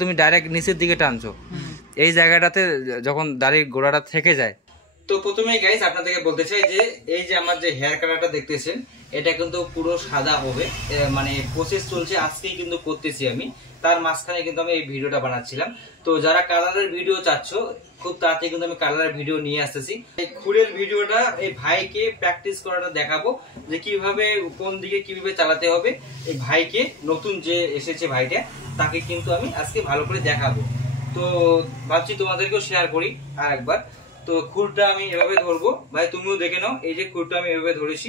তুমি ডাইরেক্ট নিচের দিকে টানছো, এই জায়গাটাতে যখন দাড়ির গোড়াটা থেকে যায়। তো প্রথমেই গাইস আপনাদেরকে বলতে চাই যে এই যে আমার যে হেয়ার কালারটা দেখতেছেন এটা কিন্তু পুরো সাদা হবে, মানে প্রসেস চলছে, আজকেই কিন্তু করতেছি আমি, তার মাঝখানে কিন্তু আমি এই ভিডিওটা বানাচ্ছিলাম। তো যারা কালারের ভিডিও চাচ্ছ খুব তাড়াতাড়ি কিন্তু আমি কালারের ভিডিও নিয়ে আসতেছি। এই খুরের ভিডিওটা এই ভাইকে প্র্যাকটিস করাটা দেখাবো যে কিভাবে কোন দিকে কিভাবে চালাতে হবে। এই ভাইকে নতুন যে এসেছে ভাইটা তাকে কিন্তু আমি আজকে ভালো করে দেখাবো। তো ভাবছি তোমাদেরকেও শেয়ার করি আর একবার। তো খুরটা আমি এভাবে ধরবো, ভাই তুমিও দেখে নাও। এই যে খুরটা আমি এভাবে ধরেছি,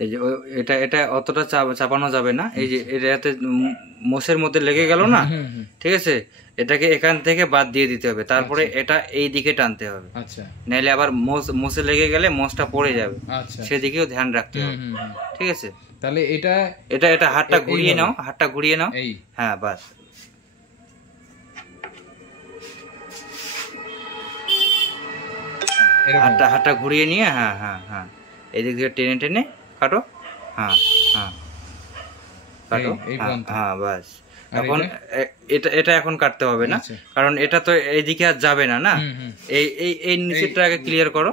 এই যে এটা এটা অতটা চাপানো যাবে না, এই যে এটাতে মোষের মধ্যে লেগে গেল না, ঠিক আছে, এটাকে এখান থেকে বাদ দিয়ে দিতে হবে, তারপরে এটা এই দিকে টানতে হবে। আচ্ছা, নাইলে আবার মোষে লেগে গেলে মোষটা পড়ে যাবে। আচ্ছা, সেদিকেও ধ্যান রাখতে হবে, ঠিক আছে। তাহলে এটা এটা এটা হাতটা ঘুরিয়ে নাও, হাতটা ঘুরিয়ে নাও, হ্যাঁ বাস। হাতটা ঘুরিয়ে নিয়ে হ্যাঁ হ্যাঁ হ্যাঁ এদিক দিয়ে টেনে টেনে কাটো, হ্যাঁ হ্যাঁ কাটো, হ্যাঁ বাস। এখন এটা এটা এখন কাটতে হবে না, কারণ এটা তো এইদিকে আর যাবে না, না এই এই এই নিচেরটা আগে ক্লিয়ার করো।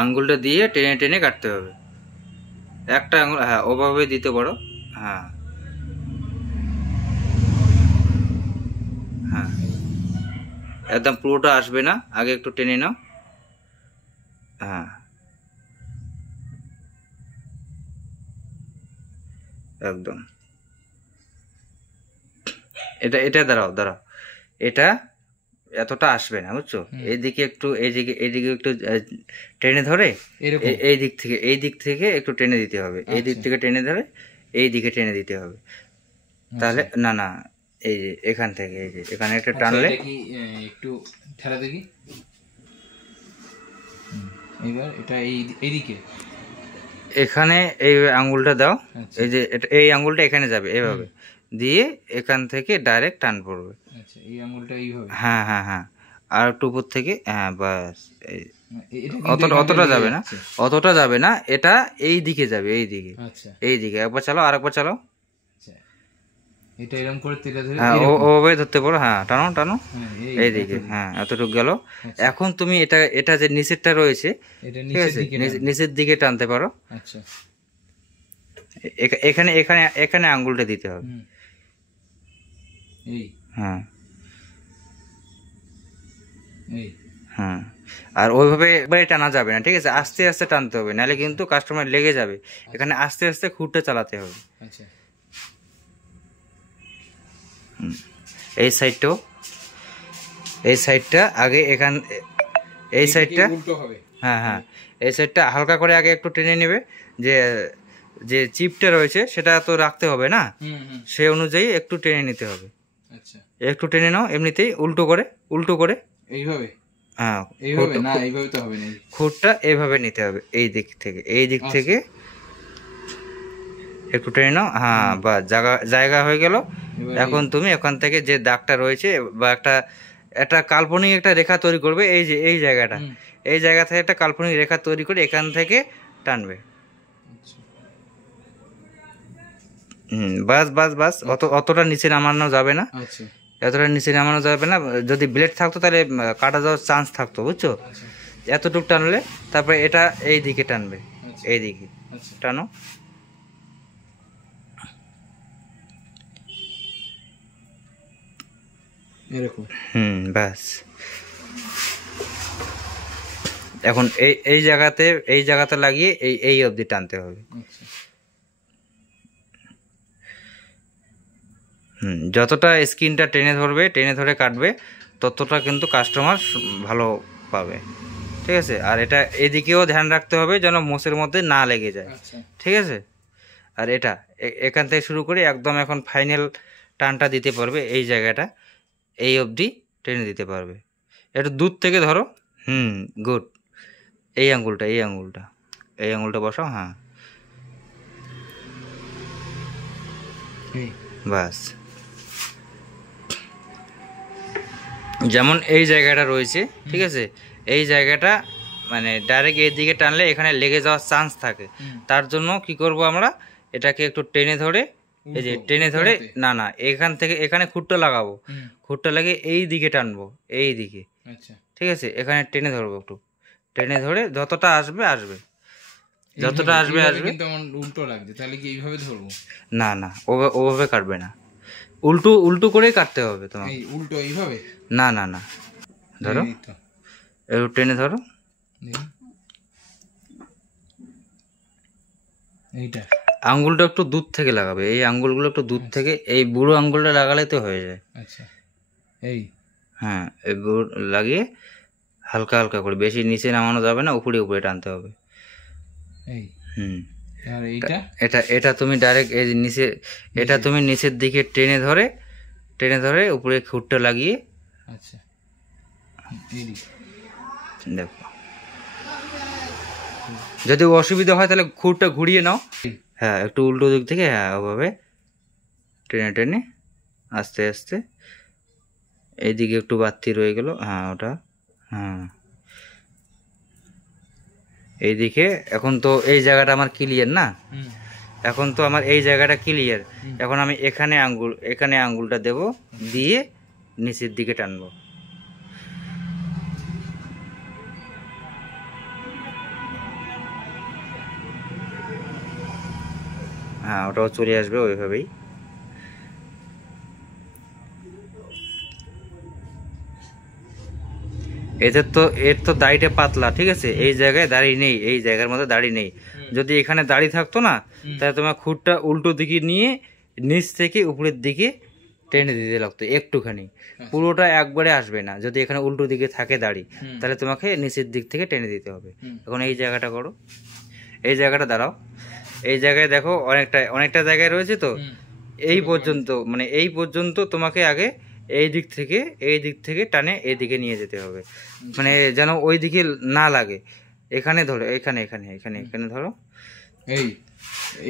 আঙ্গুলটা দিয়ে টেনে টেনে কাটতে হবে, একটা আঙ্গুল, হ্যাঁ ওভাবে দিতে পারো, হ্যাঁ হ্যাঁ একদম পুরোটা আসবে না, আগে একটু টেনে নাও, হ্যাঁ একদম। এটা এটা দাঁড়াও দাঁড়াও, এটা এতটা আসবে না বুঝছো, এইদিকে একটু এইদিকে একটু টেনে ধরে এই দিক থেকে একটু টেনে দিতে হবে, এই দিক থেকে টেনে ধরে এই দিকে টেনে দিতে হবে, তাহলে না না এই যে এখান থেকে এই যে এখানে একটা টানলে একটু ঠেলা দেখি, এবার এটা এইদিকে এখানে এই আঙ্গুলটা দাও, এই যে এই আঙ্গুলটা এখানে যাবে, এইভাবে দিয়ে এখান থেকে ডাইরেক্ট টান পড়বে। আচ্ছা, এই আঙ্গুলটা এইভাবে, হ্যাঁ হ্যাঁ হ্যাঁ আর একটু উপর থেকে, হ্যাঁ বাস। অতটা যাবে না, অতটা যাবে না, এটা এই দিকে যাবে, এই দিকে, এই দিকে। একবার চালো, আর একবার চালো, এটা এরকম করে তেলে ধরে, হ্যাঁ ওভাবে ধরতে পারো, হ্যাঁ টানো টানো এইদিকে, হ্যাঁ এতটুকু গেল। এখন তুমি এটা এটা যে নিচেরটা রয়েছে, ঠিক আছে, নিচের দিকে টানতে পারো। আচ্ছা, এখানে এখানে এখানে আঙ্গুলটা দিতে হবে, হ্যাঁ হ্যাঁ আর ওইভাবে একবারে টানা যাবে না, ঠিক আছে, আস্তে আস্তে টানতে হবে, নাহলে কিন্তু কাস্টমার লেগে যাবে। এখানে আস্তে আস্তে খুঁটটা চালাতে হবে। আচ্ছা, এই সাইডটাও, এই সাইডটা আগে এখান, এই সাইডটা হ্যাঁ হ্যাঁ এই সাইডটা হালকা করে আগে একটু টেনে নেবে, যে যে চিপটা রয়েছে সেটা তো রাখতে হবে না, সে অনুযায়ী একটু টেনে নিতে হবে। আচ্ছা, একটু টেনে নাও, এমনিতেই উল্টো করে এইভাবে, হ্যাঁ এইভাবে না, এইভাবে তো হবে না, খুঁটটা এইভাবে নিতে হবে, এই দিক থেকে একটু টেনে নাও, হ্যাঁ বা জায়গা হয়ে গেল। এখন তুমি এখান থেকে যে দাগটা রয়েছে বা একটা কাল্পনিক একটা রেখা তৈরি করবে, এই যে এই জায়গাটা, এই জায়গা থেকে একটা কাল্পনিক রেখা তৈরি করে এখান থেকে টানবে। বাস বাস বাস, অতটা নিচে নামানো যাবে না, এতটা নিচে নামানো যাবে না। যদি ব্লেড থাকতো তাহলে কাটা যাওয়ার চান্স থাকতো, বুঝছো। এতটুকু টানলে তারপরে এটা এই দিকে টানবে, এই দিকে টানো, এরকম, ব্যাস। এখন এই জায়গাতে লাগিয়ে এই অবধি টানতে হবে। যতটা স্কিনটা টেনে ধরে কাটবে ততটা কিন্তু কাস্টমার ভালো পাবে, ঠিক আছে। আর এটা এদিকেও ধ্যান রাখতে হবে যেন মোষের মধ্যে না লেগে যায়, ঠিক আছে। আর এটা এখান থেকে শুরু করে একদম এখন ফাইনাল টানটা দিতে পারবে, এই জায়গাটা এই অবধি টেনে দিতে পারবে। একটু দূর থেকে ধরো, গুড। এই আঙ্গুলটা বসাও, হ্যাঁ বাস। যেমন এই জায়গাটা রয়েছে, ঠিক আছে, এই জায়গাটা মানে ডাইরেক্ট এই দিকে টানলে এখানে লেগে যাওয়ার চান্স থাকে, তার জন্য কি করব আমরা, এটাকে একটু টেনে ধরে এই যে টেনে ধরে, না না এখান থেকে এখানে খুঁটটা লাগাবো, খুঁটটা লাগিয়ে এই দিকে টানবো, এই দিকে। আচ্ছা ঠিক আছে, এখানে টেনে ধরবো, একটু টেনে ধরে যতটা আসবে আসবে, যতটা আসবে আসবে। কিন্তু আমার উল্টো লাগছে, তাহলে কি এইভাবে ধরবো? না না ওভাবে কাটবে না, উল্টো উল্টো করেই কাটতে হবে তোমার। এই উল্টো এইভাবে? না না না, ধরো একটু টেনে ধরো, এইটা আঙ্গুলটা একটু দূর থেকে লাগাবে, এই আঙ্গুলগুলো একটু দূর থেকে, এই বুড়ো আঙ্গুলটা লাগালে তো হয়ে যায়। আচ্ছা এই, হ্যাঁ এই বুড়ো লাগিয়ে হালকা হালকা করে, বেশি নিচে নামানো যাবে না, উপরে উপরে টানতে হবে। এই আর এইটা, এটা এটা তুমি ডাইরেক্ট এই নিচে, এটা তুমি নিচের দিকে টেনে ধরে উপরে খুঁটটা লাগিয়ে। আচ্ছা দেখো, যদি অসুবিধা হয় তাহলে খুঁটটা ঘুরিয়ে নাও। হ্যাঁ একটু উল্টো দিক থেকে, হ্যাঁ ওভাবে টেনে টেনে আস্তে আস্তে, এইদিকে একটু বাড়তি রয়ে গেল, হ্যাঁ ওটা, হ্যাঁ এইদিকে। এখন তো এই জায়গাটা আমার ক্লিয়ার না, এখন তো আমার এই জায়গাটা ক্লিয়ার। এখন আমি এখানে আঙ্গুলটা দেব, দিয়ে নিচের দিকে টানবো। হ্যাঁ ওটাও চলে আসবে ওইভাবেই। এর তো দাড়িটা পাতলা, ঠিক আছে, এই জায়গায় দাড়ি নেই, এই জায়গার মধ্যে দাড়ি নেই। যদি এখানে দাড়ি থাকতো না, তাহলে তোমার খুঁটটা উল্টো দিকে নিয়ে নিচ থেকে উপরের দিকে টেনে দিতে লাগতো একটুখানি, পুরোটা একবারে আসবে না। যদি এখানে উল্টো দিকে থাকে দাড়ি, তাহলে তোমাকে নিচের দিক থেকে টেনে দিতে হবে। এখন এই জায়গাটা করো, এই জায়গাটা দাঁড়াও, এই জায়গায় দেখো অনেকটা জায়গায় রয়েছে তো, এই পর্যন্ত, মানে এই পর্যন্ত তোমাকে আগে এই দিক থেকে টানে এইদিকে নিয়ে যেতে হবে, মানে যেন ওই দিকে না লাগে। এখানে ধরো, এখানে ধরো,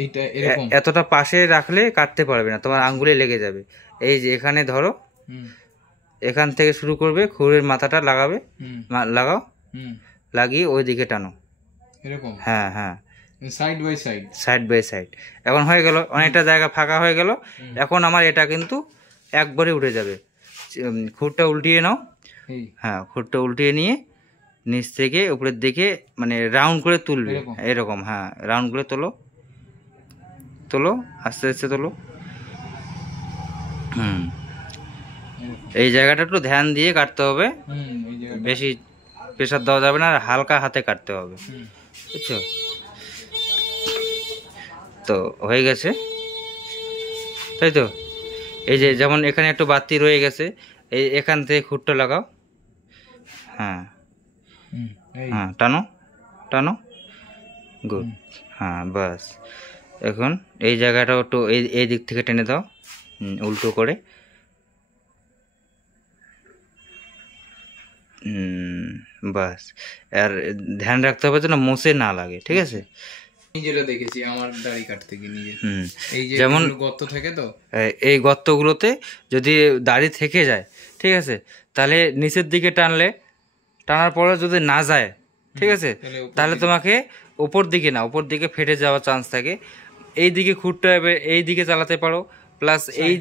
এইটা এরকম এতটা পাশে রাখলে কাটতে পারবে না, তোমার আঙ্গুলে লেগে যাবে। এই যে এখানে ধরো, এখান থেকে শুরু করবে, খুরের মাথাটা লাগাও, লাগিয়ে ওই দিকে টানো এরকম। হ্যাঁ হ্যাঁ, সাইড বাই সাইড। এখন হয়ে গেল, অনেকটা জায়গা ফাঁকা হয়ে গেল। এখন আমার এটা কিন্তু একবারে উঠে যাবে। খুঁটটা উল্টিয়ে নাও, হ্যাঁ খুঁটটা উল্টিয়ে নিয়ে নিচ থেকে উপরের দিকে মানে রাউন্ড করে তুলবে, এরকম। হ্যাঁ রাউন্ড করে তোলো আস্তে আস্তে তোলো। এই জায়গাটা একটু ধ্যান দিয়ে কাটতে হবে, বেশি প্রেসার দেওয়া যাবে না, আর হালকা হাতে কাটতে হবে, বুঝছো তো? হয়ে গেছে তাই তো? এই যে যেমন এখানে একটু বাড়তি রয়ে গেছে, এখান থেকে খুঁটটা লাগাও, হ্যাঁ হ্যাঁ টানো, গুড, হ্যাঁ বাস। এখন এই জায়গাটাও একটু এই দিক থেকে টেনে দাও, উল্টো করে, বাস। আর ধ্যান রাখতে হবে যেন মোচে না লাগে, ঠিক আছে? যেটা দেখেছি আমার দাড়ি কাটতে গিয়ে নিজে, এই যে যেমন গর্ত থাকে তো, এই গর্তগুলোতে যদি দাড়ি থেকে যায়, ঠিক আছে, তাহলে নিচের দিকে টানার পরে যদি না যায়, ঠিক আছে, তাহলে তোমাকে উপর দিকে ফেটে যাওয়ার চান্স থাকে। এই দিকে খুঁটটা এই দিকে চালাতে পারো, প্লাস এই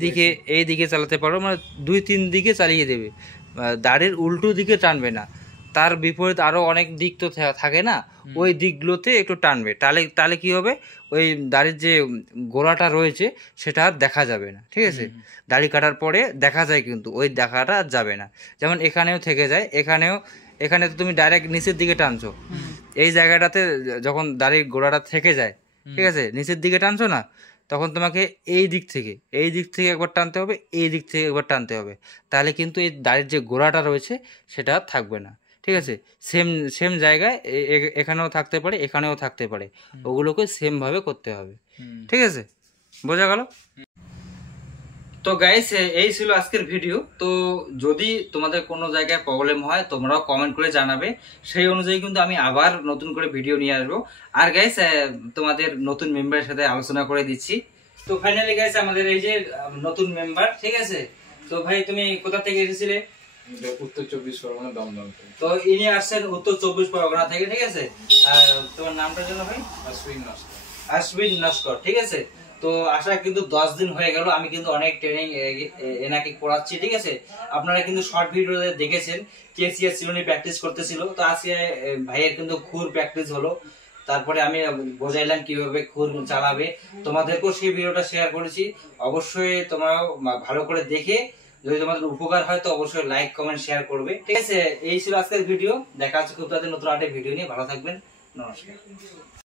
দিকে চালাতে পারো, মানে 2-3 দিকে চালিয়ে দেবে, দাড়ির উল্টো দিকে টানবে না। তার বিপরীত আরো অনেক দিক তো থাকে না, ওই দিকগুলোতে একটু টানবে, তাহলে কি হবে, ওই দাড়ির যে গোড়াটা রয়েছে সেটা আর দেখা যাবে না, ঠিক আছে? দাড়ি কাটার পরে দেখা যায়, কিন্তু ওই দেখাটা আর যাবে না। যেমন এখানেও থেকে যায়, এখানে তো তুমি ডাইরেক্ট নিচের দিকে টানছো, এই জায়গাটাতে যখন দাড়ির গোড়াটা থেকে যায়, ঠিক আছে, নিচের দিকে টানছো না, তখন তোমাকে এই দিক থেকে একবার টানতে হবে, এই দিক থেকে একবার টানতে হবে, তাহলে কিন্তু এই দাড়ির যে গোড়াটা রয়েছে সেটা আর থাকবে না, ঠিক আছে? সেম জায়গায় এখানেও থাকতে পারে, এখানেও থাকতে পারে, ওগুলোকে সেম ভাবে করতে হবে, ঠিক আছে? বোঝা গেল? তো গাইস, এই ছিল আজকের ভিডিও। তো যদি তোমাদের কোনো জায়গায় প্রবলেম হয় তোমরাও কমেন্ট করে জানাবে, সেই অনুযায়ী কিন্তু আমি আবার নতুন করে ভিডিও নিয়ে আসবো। আর গাইস, তোমাদের নতুন মেম্বারের সাথে আলোচনা করে দিচ্ছি। তো ফাইনালি গাইস, আমাদের এই যে নতুন মেম্বার, ঠিক আছে? তো ভাই তুমি কোথা থেকে এসেছিলে? উত্তর 24 পরগনা, দমদম। তো ইনি আসছেন উত্তর 24 পরগনা থেকে, ঠিক আছে? আর তোমার নামটা যেন ভাই? অশ্বিন নস্কর, ঠিক আছে? তো আসা কিন্তু 10 দিন হয়ে গেল, আমি কিন্তু অনেক ট্রেনিং এনাকে করাচ্ছি, ঠিক আছে। আপনারা কিন্তু শর্ট ভিডিওতে দেখেছেন কেসিএস চিরুনি প্র্যাকটিস করতেছিল, তো আজকে ভাইয়ের কিন্তু খুর প্র্যাকটিস হলো, তারপরে আমি বোঝাইলাম কিভাবে খুর চালাবে, তোমাদেরকেও সেই ভিডিওটা শেয়ার করেছি। অবশ্যই তোমরাও ভালো করে দেখে যদি তোমাদের উপকার হয় তো অবশ্যই লাইক কমেন্ট শেয়ার করবে, ঠিক আছে। এই ছিল আজকের ভিডিও, দেখা হচ্ছে খুব তাড়াতাড়ি নতুন একটা ভিডিও নিয়ে। ভালো থাকবেন, নমস্কার।